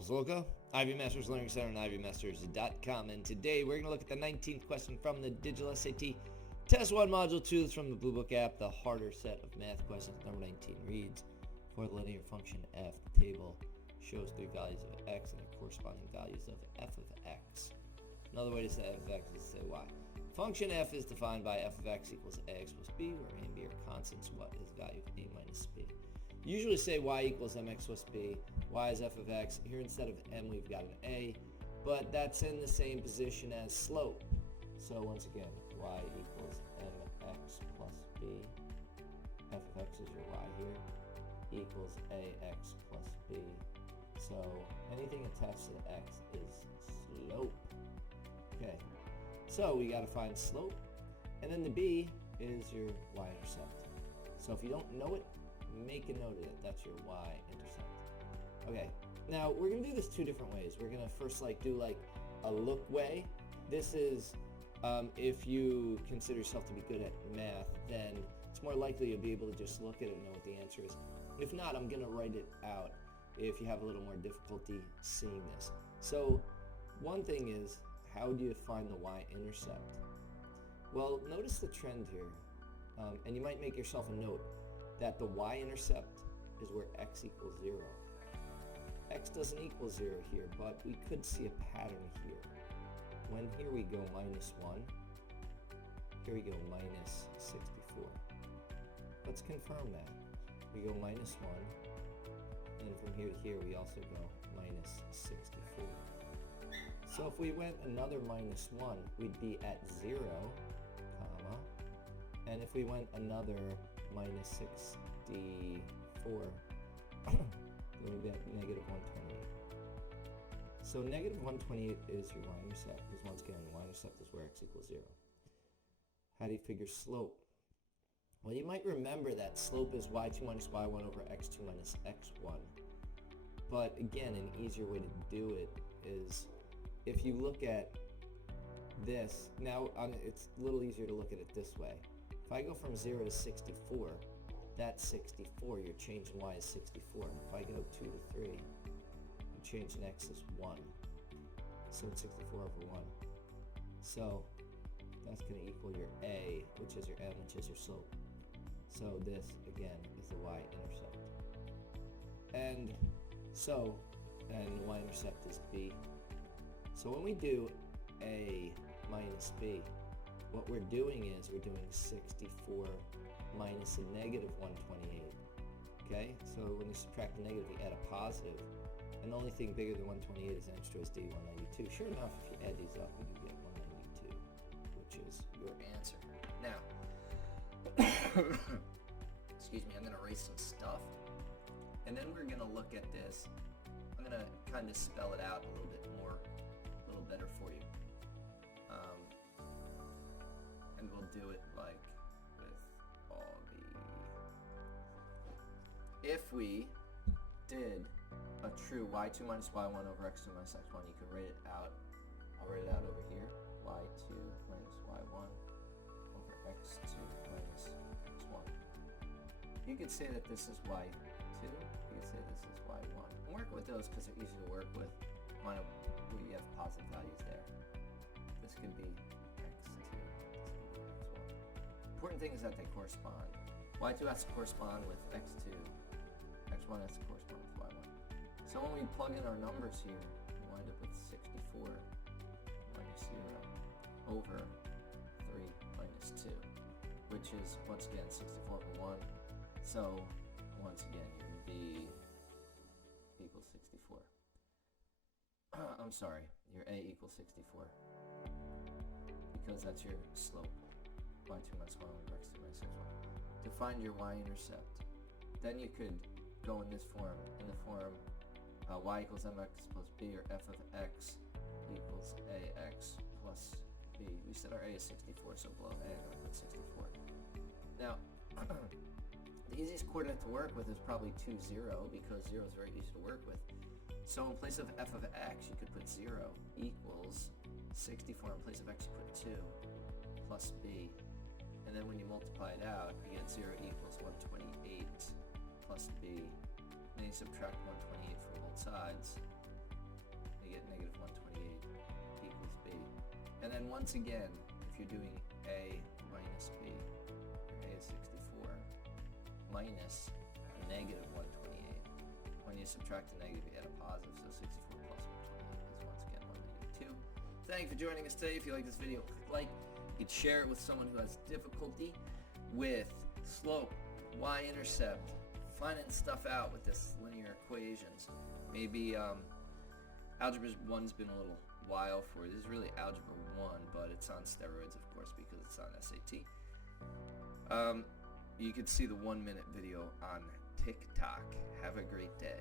Zolka, Ivy Masters Learning Center and ivymasters.com, and today we're going to look at the 19th question from the Digital SAT Test 1 Module 2 from the Bluebook app. The harder set of math questions. Number 19 reads, for the linear function f, the table shows three values of x and their corresponding values of f of x. Another way to say f of x is to say y. Function f is defined by f of x equals ax plus b, where a and b are constants. What is the value of a minus b? Usually say y equals mx plus b, y is f of x. Here instead of m we've got an a, but that's in the same position as slope. So once again, y equals mx plus b, f of x is your y here, equals ax plus b. So anything attached to the x is slope. Okay, so we got to find slope, and then the b is your y-intercept. So if you don't know it, make a note of it. That's your y-intercept. Okay, now we're gonna do this two different ways. We're gonna first do a look way. This is if you consider yourself to be good at math, then it's more likely you'll be able to just look at it and know what the answer is. If not, I'm gonna write it out if you have a little more difficulty seeing this. So one thing is, how do you find the y-intercept? Well, notice the trend here, and you might make yourself a note that the y-intercept is where x equals 0. X doesn't equal 0 here, but we could see a pattern here. When here we go minus 1, here we go minus 64. Let's confirm that. We go minus 1, and from here to here we also go minus 64. So if we went another minus 1, we'd be at 0, comma, and if we went another minus 64, then we'd be at negative 128. So negative 128 is your y-intercept, because once again, the y-intercept is where x equals 0. How do you figure slope? Well, you might remember that slope is y2 minus y1 over x2 minus x1. But again, an easier way to do it is if you look at this, now it's a little easier to look at it this way. If I go from 0 to 64, that's 64. Your change in y is 64. If I go 2 to 3, your change in x is 1. So it's 64 over 1. So that's going to equal your a, which is your m, which is your slope. So this, again, is the y-intercept. And the y-intercept is b. So when we do a minus b, what we're doing is we're doing 64 minus a negative 128. Okay, so when you subtract the negative, you add a positive, and the only thing bigger than 128 is n choice d, 192. Sure enough, if you add these up, you can get 192, which is your answer. Now, excuse me, I'm going to erase some stuff, and then we're going to look at this. I'm going to kind of spell it out a little bit more, a little better for you. And we'll do it like with all the... If we did a true y2 minus y1 over x2 minus x1, you could write it out. I'll write it out over here. y2 minus y1 over x2 minus x1. You could say that this is y2. You could say this is y1. I'm working with those because they're easy to work with. We have positive values there. This could be important thing is that they correspond. y2 has to correspond with x2. x1 has to correspond with y1. So when we plug in our numbers here, we wind up with 64 minus 0 over 3 minus 2, which is, once again, 64 over 1. So, once again, your b equals 64. I'm sorry, your a equals 64, because that's your slope. y2 minus y1 over x2 minus x1. To find your y-intercept, then you could go in this form, y equals mx plus b, or f of x equals ax plus b. We said our a is 64, so below a I'm going to put 64. Now, the easiest coordinate to work with is probably 2, 0, because 0 is very easy to work with. So in place of f of x, you could put 0 equals 64. In place of x, you put 2 plus b. And then when you multiply it out, you get 0 equals 128 plus b. Then you subtract 128 from both sides, you get negative 128 equals b. And then once again, if you're doing a minus b, a is 64 minus negative 128. When you subtract a negative, you add a positive, so 64 plus 128 is once again 192. Thank you for joining us today. If you like this video, click like. You could share it with someone who has difficulty with slope, y-intercept, finding stuff out with this linear equations. Maybe Algebra 1's been a little while for you. This is really Algebra 1, but it's on steroids, of course, because it's on SAT. You could see the 1-minute video on TikTok. Have a great day.